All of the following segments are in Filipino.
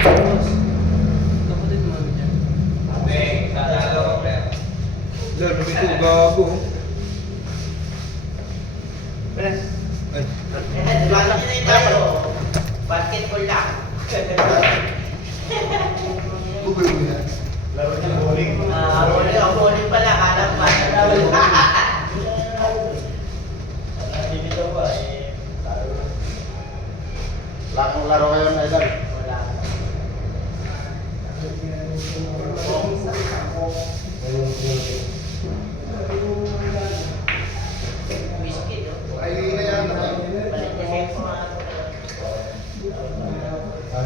Kapatid mo namin yan. Hindi, dadalo ko pa. Lalo, may gago. Ay. Diba tayo? Basketball lang. Bubay mo yan. Laro niya bowling. Bowling pala. Alam ba? Dito ba eh. Lakang laro ngayon, Idol. Wala. Biscuit, oh. Ay, na yan. Balik na siya po,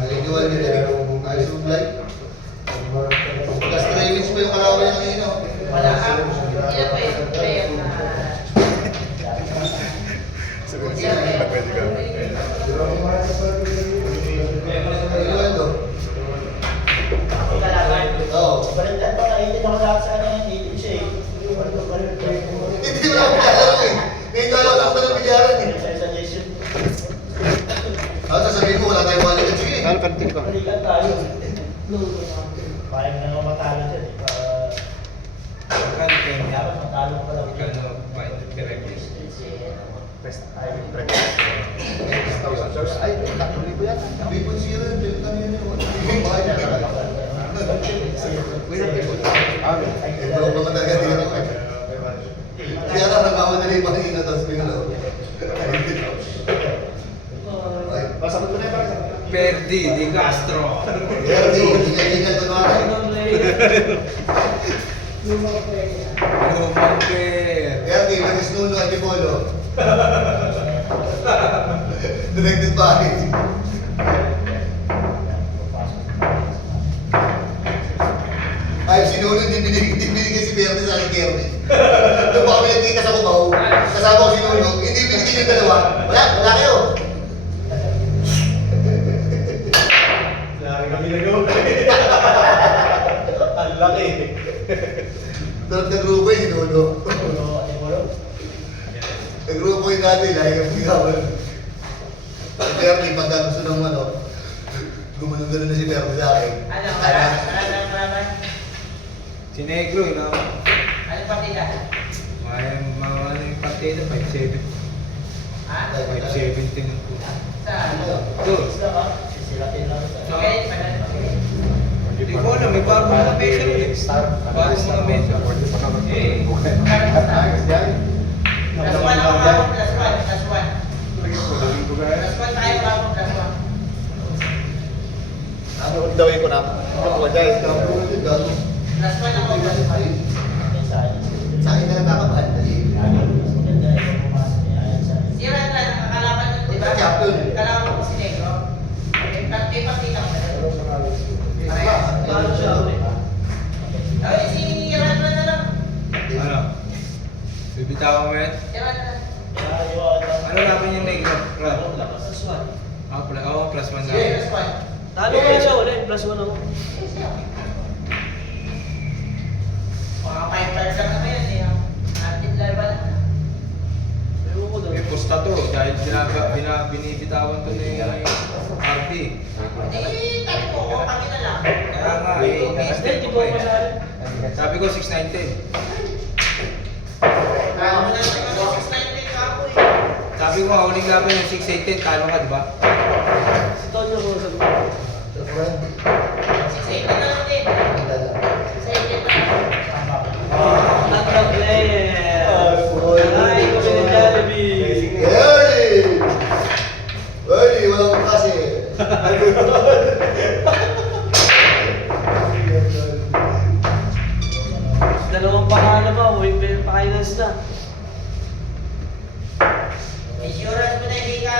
Iniwan nila yung ayos yung light. Pagkas trailings mo yung kalawin ng ino. Wala ka. Ilan pa yung player na... Iniwan do. Ako kalaban. Oo. Baliktad pa, nahitin ako lahat sa kanya, nahitin siya eh. Hindi mo lang pinalaro eh. Ngayon tayo lang ba ng bilyaran eh. Suggestion. Sasabihin mo, wala tayong balik. Sige. Balikan tayo. Parang nga matalo dyan eh. Dapat matalo pa lang. Ay, 3,000 yan. 3.0 yun. Pinutang yun yun. Bakit yan? Bulok naman talaga dito. Kaya ka nagmamadali yung pangina tapos pinulaw. Pasakot ko na yung parang. Perdi, Di Castro. Kaya hindi ka ito na. Lumang per. Kaya hindi, magis nuno at Polo. Directed package. Ay, sinuno, hindi binigay si Verde sa akin, Kerry. Nung baka may nagkita sa kubaw, kasama ko si Nuno, hindi binigay yung dalawa. Wala kayo. Lari kami nagawa. Ang laki. Nagrupo yung si Nuno. Nagrupo yung dati, lahi ang bigawan. Si Verde, pagka gusto ng ano, gumanong-ganon na si Verde sa akin. Ano? Si Negro, yun ako. Ano partida? Mga ano yung partida, 5-7. Ha? 5-17 ng po. Saan? Doon. Sisilakin lang. Okay, panalo. Hindi ko alam, may bagong mga mesa rin eh. Bagong mga mesa. Plus one ako ako, plus one. Plus one tayo ako, plus one. Ano dawin ko na? Ano guys? Plus one ako, plus one. Sa akin na nakakabahan na Si Ran lang, nakakalaban yun, di ba? Champion. Kalaban ko si Negro. Kay partida ko. Parang siya. Ay, si Ran na lang. Ano? Bibitawan mo yan? Si Ran na lang. Ano namin yung Negro? Plus one. Oo, plus 1 Sige, na. plus one. Talo ko siya ulit, plus 1 ako. Mga 5 lang naman yan eh. Atin laban na. Ewan ko doon. May pusta to, dahil binibitawan to ni RP. Di, tayo ko, kami na lang. Kaya nga, Hindi, di ko eh. masali. Sabi ko 690. Kaya mo na naman 690 ka ako eh. Sabi ko, huling laban yung 618, talo ka, di ba? Si Tonyo ko sabi. 680 na lang din. 680 na lang. Nagka-player! Ay, ko si Jollibee! Early, walang kasi. Dalawang pakala ba? Uy, pakailas na. Insurance mo na hindi ka.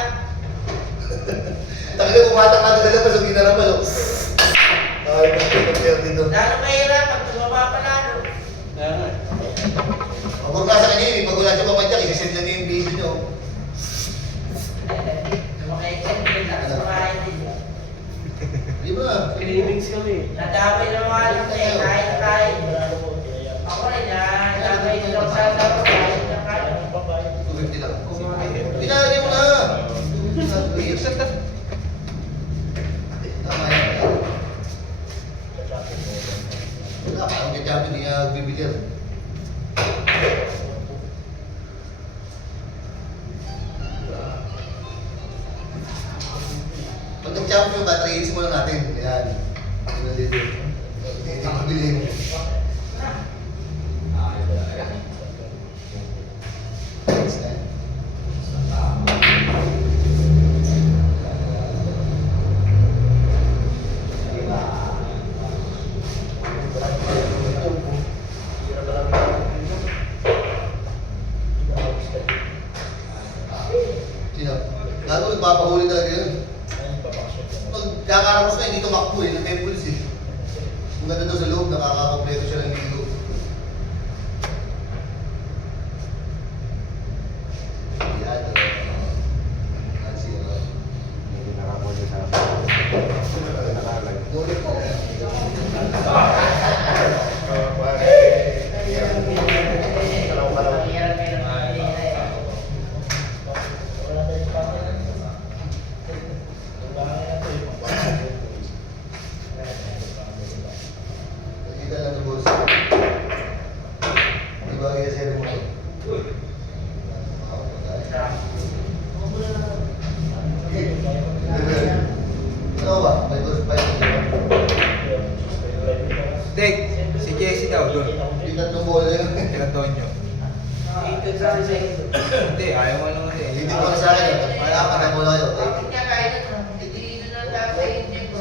Takila pumatang ka talaga pa sa ginarapan. Ay, pagkakakaya dito. Lalo mahirap pag tumaba pa lalo. Kaya nga. Pag nasa kanya yun, pag wala siya pamadyak, isasend lang niya yung video niyo. Maka-extend din lang sa bahay din. Di ba? Cravings kami. Nadamay na mga alam na eh, kahit. Ako rin yan, nadamay na lang sa laro, kahit na kahit. 250 lang. Pinali mo na! Tama yan. nagka-champion, hindi niya bibigyan. Pag nag-champion ka, trains mo lang natin. Ayan. Ano dito? Hindi mabili. Trains na. Sino? Gago, nagpapahuli talaga yun. Pag kakarapos na, hindi tumakbo eh. Nag-tempulis eh. Kung ganda daw sa loob, nakakakompleto siya ng ligo. Yan. Nancy, ano? Ulit po. Nakita lang ng boss. Di ba kaya sa'yo mo? Ano ba? May boss pa yun. Dek, si Jesse daw doon. Di tatlong bola yun. Kila Tonyo. Ikot sa akin sa'yo. Hindi, ayaw mo naman eh. Hindi ko sa akin. Kaya apat na bola kayo. Bakit nga kahit ano? Hindi na tatayin niya ko.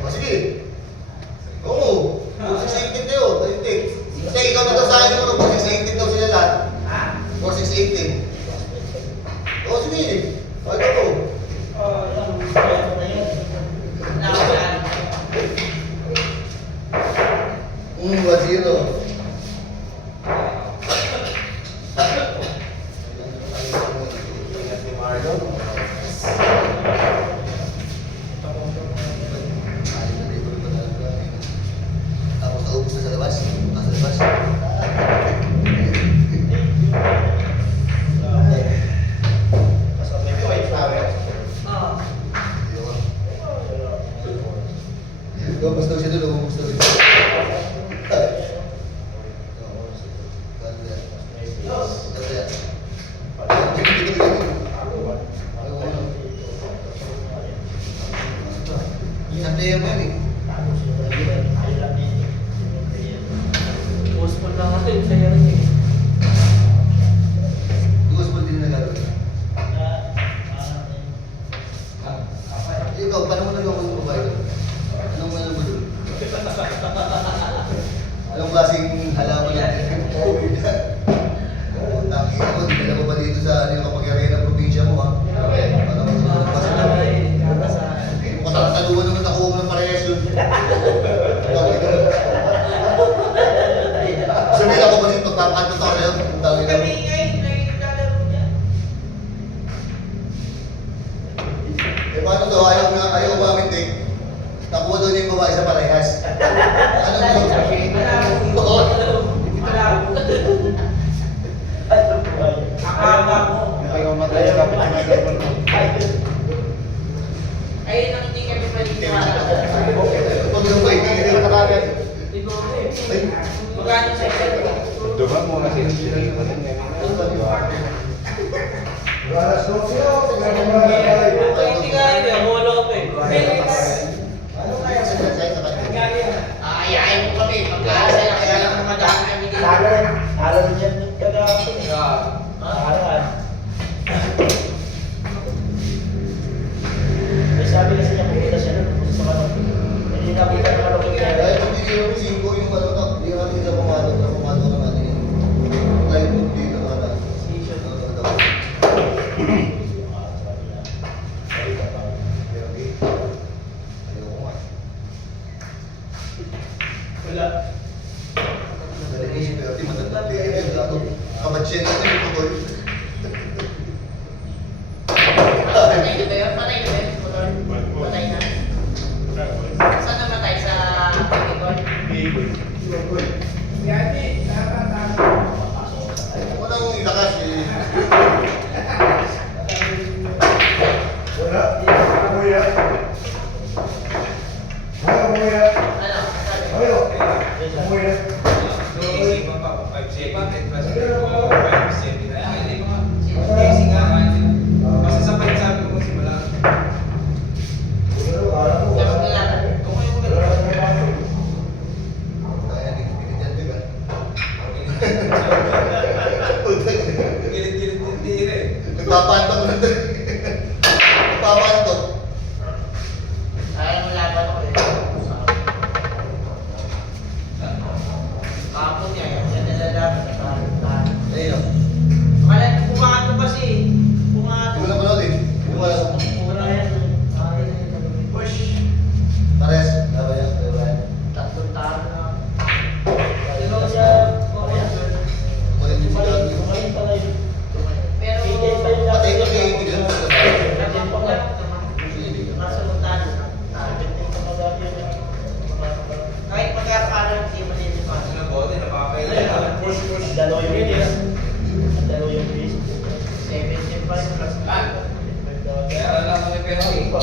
O sige. Oo. Kung 6-18 tayo. Kasi ikaw na daw sa akin mo kung 6-18 daw sila lahat. Ha? Or 6-18. O sige. Kahit ako. Nakakaan. 1-0. Tapos naubos na sa labas. Sa labas. Ah. Lumabas daw siya doon, lumabas daw siya. Isang player mo yun eh. Postpone lang natin. Sa'yo rin eh. Dugas mo din na gagawin. Ikaw, paano mo nagawa ng babae doon? Anong ano mo doon? Anong klaseng halaman natin? Tangi ako, di ka na ba dito sa ano yung kapagyarihan ng probinsya mo ha? Para magkaroon ng basa. Mukataluan naman nakuha mo ng parehas yun. Sabihin ako ba dito pagpapakanto ako sa'yo? Tangi na. Kami ngayon, naglalaro niya. Eh paano daw? Ayaw umamintig. Nakuha daw niya yung babae sa parehas. Anong daw? Oo. Akala mo. Ikaw matay sa kapit sa cellphone mo. Ayun ang hindi kami maniniwala. Pag yung ba hindi ka nakagad? Hindi ko eh. Ay, Magkano sa iyo? Diba mo nga sila pa din. Hindi ka rin eh. Wala ka pa eh. ano kaya sa sa'yo sa kanya? Ayayin mo kami. Pagkasa na kaya lang madami kami dito. Sabi kasi niya pumunta siya doon, pumunta sa kanong. Hindi nakita ng ano kung kaya. Dahil kung hindi yung 5 yung ano na, hindi natin sa pumalo na natin yun. Live book dito na natin. Wala. Nalinisin pero di matandang player yun. Kabatsyan natin yung putol. Patay na ba yun? Patay na ba yun? Patay na. Saan namatay? Sa Bicol? Walang ilakas eh. Ano? Iisipan pa kung 5-7, 5-7 na. Hindi mga easy nga. Kasi sabay sabi ko simula. Tapos nila, kumain ko meron. Kaya pinigyan din ah. Gilit-gilit din tira eh. Nagpapantok na doon. Nagpapantok. Kaya mo laban ako eh. Kapon niya, yan nilalaban. Ayun o. Malay ko pumangat ko kasi. Pumangat Hindi ko na manood eh. Hindi ko alam. Mura yan. Push. Pares. Dapat yan. Tatlong taon na. Ikaw siya. Kumain din sila. Kumain pala yun. Pero, Bigay pa yun. Patay ko yung ibigay. Laban ko lang. Nasa montahan. Target din sa magabi yun. Kahit magkakaroon, hindi mo din pa. Ano bote, napapailan. Push. Ang dalawa yung base. Ang dalawa yung base. 75 plus Kaya lang kami pero hindi na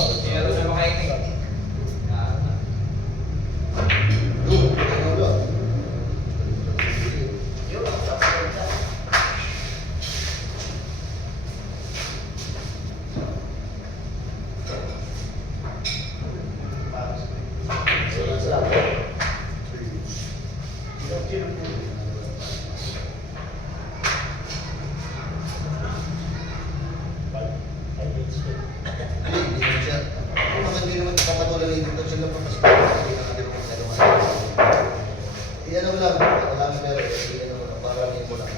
siya makainig. Doon. Ayun lang. Yun, tapos na. Hindi, hindi naman siya. Kung naman hindi naman kapatulan ng dito, siya lang papasok. Hindi na natin kung nagawa. Iyan mo lang. Wala na pero. Iyan mo lang. Parangin mo lang.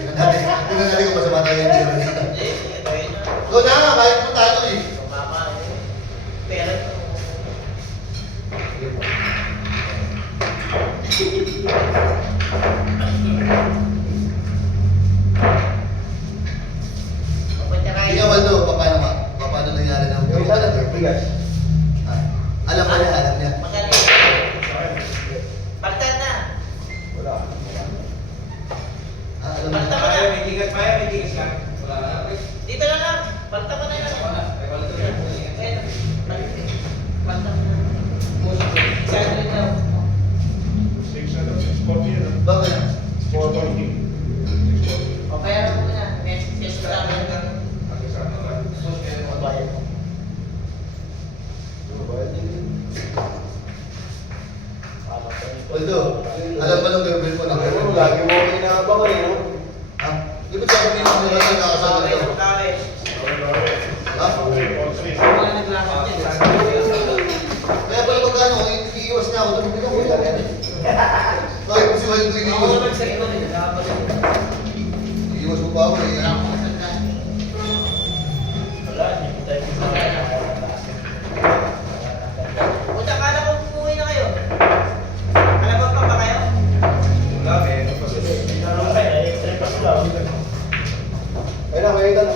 Tingnan natin kung masama tayo yung tiro niya. Ito yun na. Doon na, kahit po tayo eh. Mama, pera ito. Papunta kayo. Ikaw, Waldo, paano nangyari ng Ah, alam mo niya, alam niya. Magaling. Pagtan na. Ah, alam niya. Kaya may tigas pa yan, may tigas lang. Wala na. Dito na lang. Pagtan mo na yan. Ako na. Ay, wala to. Ayun. Pagtan mo na. Saan rin daw? Bakit? O kaya mo na. Message ko lang. Waldo, alam ba nung girlfriend mo na girlfriend mo? Lagi mo inaabangan eh, no? Ha? Di ba sabi niyo nung nila nakakasama Kawin, nito? kawin. Ha? Wala naglakad din. Kaya pala magkano, iiwas na ako, doon ko yan. Bakit si Waldo Ako iiwas? naman sa iba din. Iiwas mo pa ako eh. Wala akong kasandaan. Wala, hindi ko tayo bisa. Punta ka na kung umuwi na kayo. Alam pa ba kayo? Wala, eh. Hindi na lang kayo, extra pa sila. Ayun na, may ito na.